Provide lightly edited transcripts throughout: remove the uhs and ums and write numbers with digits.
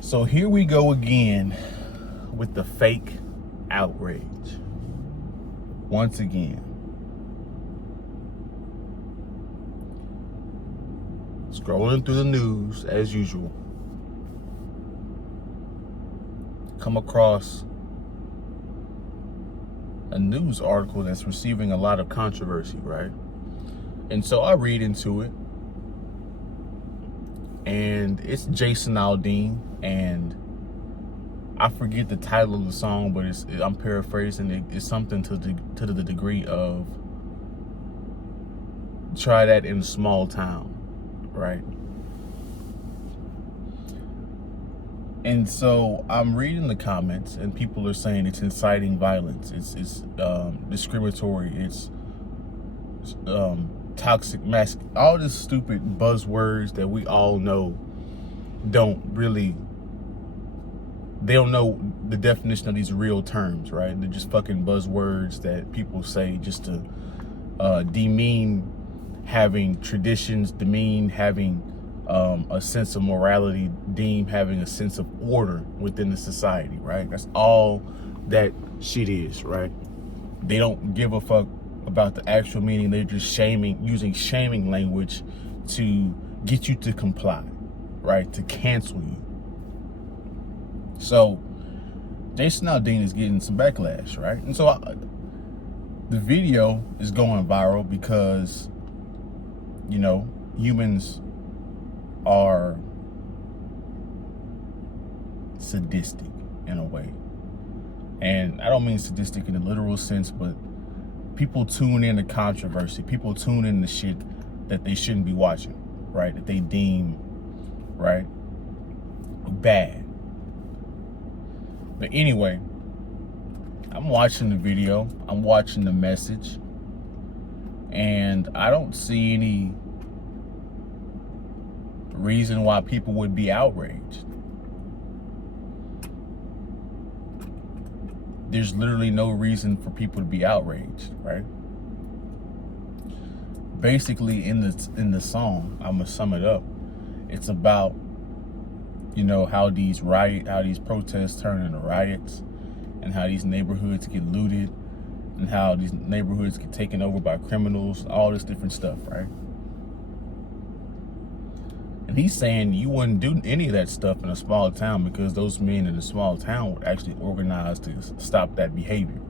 So here we go again with the fake outrage. Once again. Scrolling through the news as usual. Come across a news article that's receiving a lot of controversy, right? And so I read into it. And it's Jason Aldean, and I forget the title of the song, but I'm paraphrasing it. It's something to the degree of try that in a small town, right? And so I'm reading the comments, and people are saying it's inciting violence, it's discriminatory, it's toxic masculinity, all this stupid buzzwords that we all know they don't know the definition of these real terms, right? They're just fucking buzzwords that people say just to demean having traditions, demean having a sense of morality, deem having a sense of order within the society, right? That's all that shit is, right? They don't give a fuck about the actual meaning. They're just using shaming language to get you to comply, right? To cancel you. So Jason Aldean is getting some backlash, right? And so the video is going viral because, you know, humans are sadistic in a way. And I don't mean sadistic in the literal sense, but people tune in to controversy. People tune in to shit that they shouldn't be watching, right? That they deem, right, bad. But anyway, I'm watching the video. I'm watching the message. And I don't see any reason why people would be outraged. There's literally no reason for people to be outraged, right? Basically, in the song, I'm gonna sum it up. It's about, you know, how these protests turn into riots, and how these neighborhoods get looted, and how these neighborhoods get taken over by criminals, all this different stuff, right? And he's saying you wouldn't do any of that stuff in a small town because those men in a small town would actually organize to stop that behavior.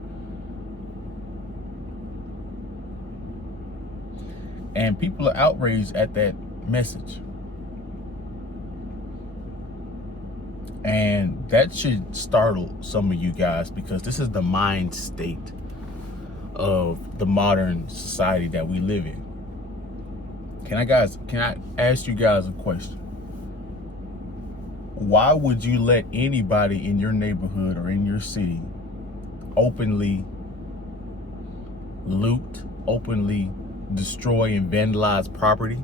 And people are outraged at that message. And that should startle some of you guys, because this is the mind state of the modern society that we live in. Can I ask you guys a question? Why would you let anybody in your neighborhood or in your city openly loot, openly destroy and vandalize property,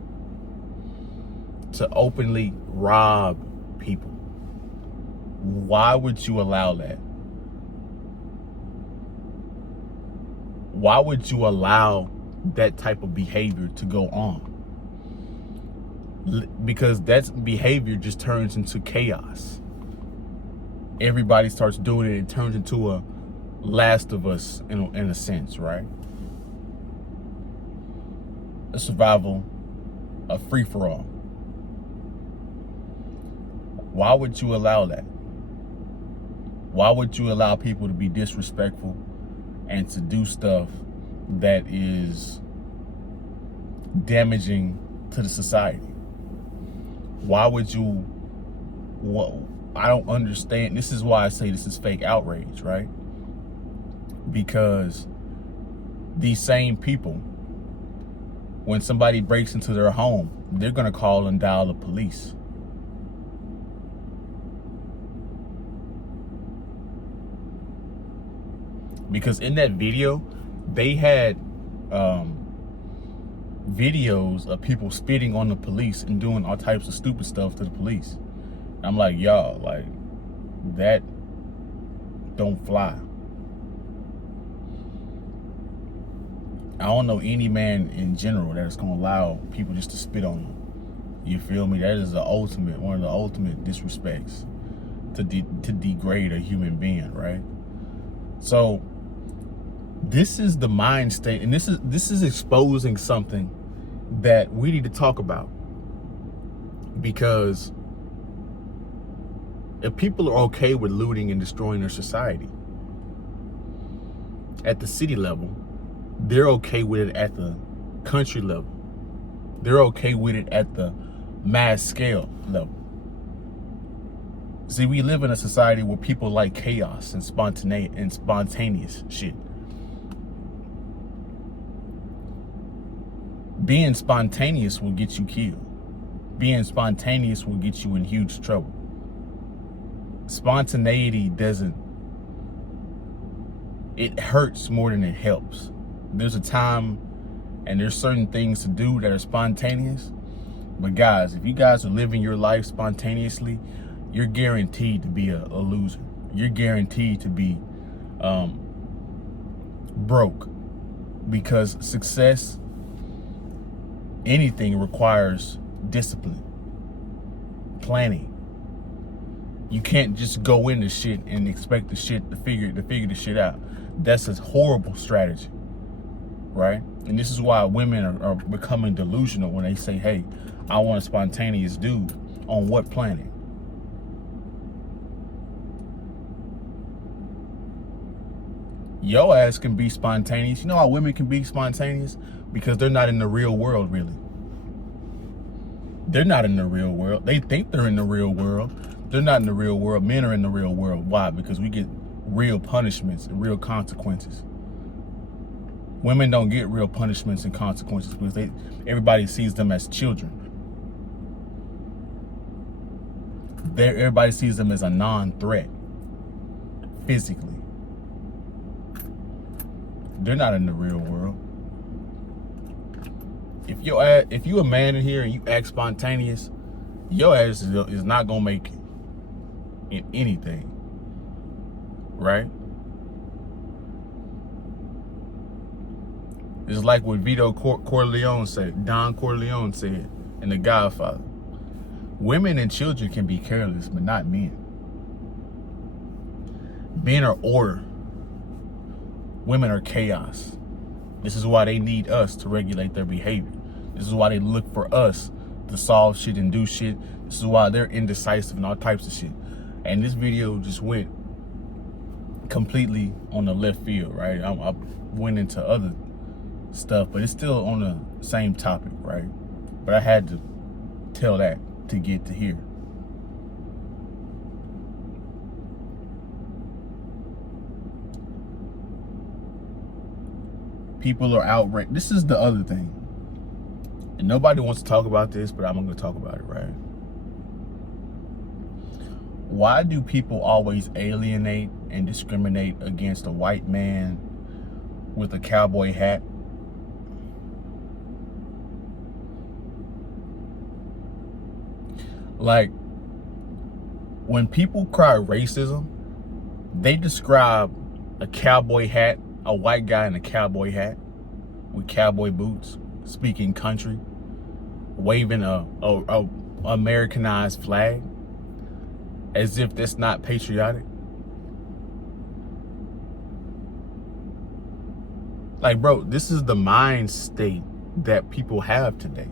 to openly rob people? Why would you allow that? Why would you allow that type of behavior to go on? Because that behavior just turns into chaos. Everybody starts doing it. It turns into a Last of Us in a sense, right? A survival, a free-for-all. Why would you allow that? Why would you allow people to be disrespectful and to do stuff that is damaging to the society? Why would you? Well, I don't understand. This is why I say this is fake outrage, right? Because these same people, when somebody breaks into their home, they're gonna call and dial the police. Because in that video, they had videos of people spitting on the police and doing all types of stupid stuff to the police. I'm like, y'all, like, that don't fly. I don't know any man in general that is gonna allow people just to spit on them. You feel me? That is one of the ultimate disrespects. to degrade a human being, right? So this is the mind state, and this is exposing something that we need to talk about, because if people are okay with looting and destroying their society at the city level, they're okay with it at the country level. They're okay with it at the mass scale level. See, we live in a society where people like chaos and spontaneous shit. Being spontaneous will get you killed. Being spontaneous will get you in huge trouble. Spontaneity it hurts more than it helps. There's a time and there's certain things to do that are spontaneous. But guys, if you guys are living your life spontaneously, you're guaranteed to be a loser. You're guaranteed to be broke, because success, anything, requires discipline, planning. You can't just go into shit and expect the shit to figure the shit out. That's a horrible strategy, right? And this is why women are becoming delusional when they say, hey, I want a spontaneous dude. On what planet? Your ass can be spontaneous. You know how women can be spontaneous? Because they're not in the real world, really. They're not in the real world. They think they're in the real world. They're not in the real world. Men are in the real world. Why? Because we get real punishments and real consequences. Women don't get real punishments and consequences because everybody sees them as children. Everybody sees them as a non-threat physically. They're not in the real world. If you a man in here and you act spontaneous, your ass is not gonna make it in anything, right? It's like what Don Corleone said in The Godfather. Women and children can be careless, but not men. Men are order. Women are chaos. This is why they need us to regulate their behavior. This is why they look for us to solve shit and do shit. This is why they're indecisive and all types of shit. And this video just went completely on the left field, right? I went into other stuff, but it's still on the same topic, right? But I had to tell that to get to here. People are outraged. This is the other thing. And nobody wants to talk about this, but I'm going to talk about it, right? Why do people always alienate and discriminate against a white man with a cowboy hat? Like, when people cry racism, they describe a cowboy hat, a white guy in a cowboy hat with cowboy boots, speaking country, waving a Americanized flag, as if that's not patriotic. Like, bro, this is the mind state that people have today.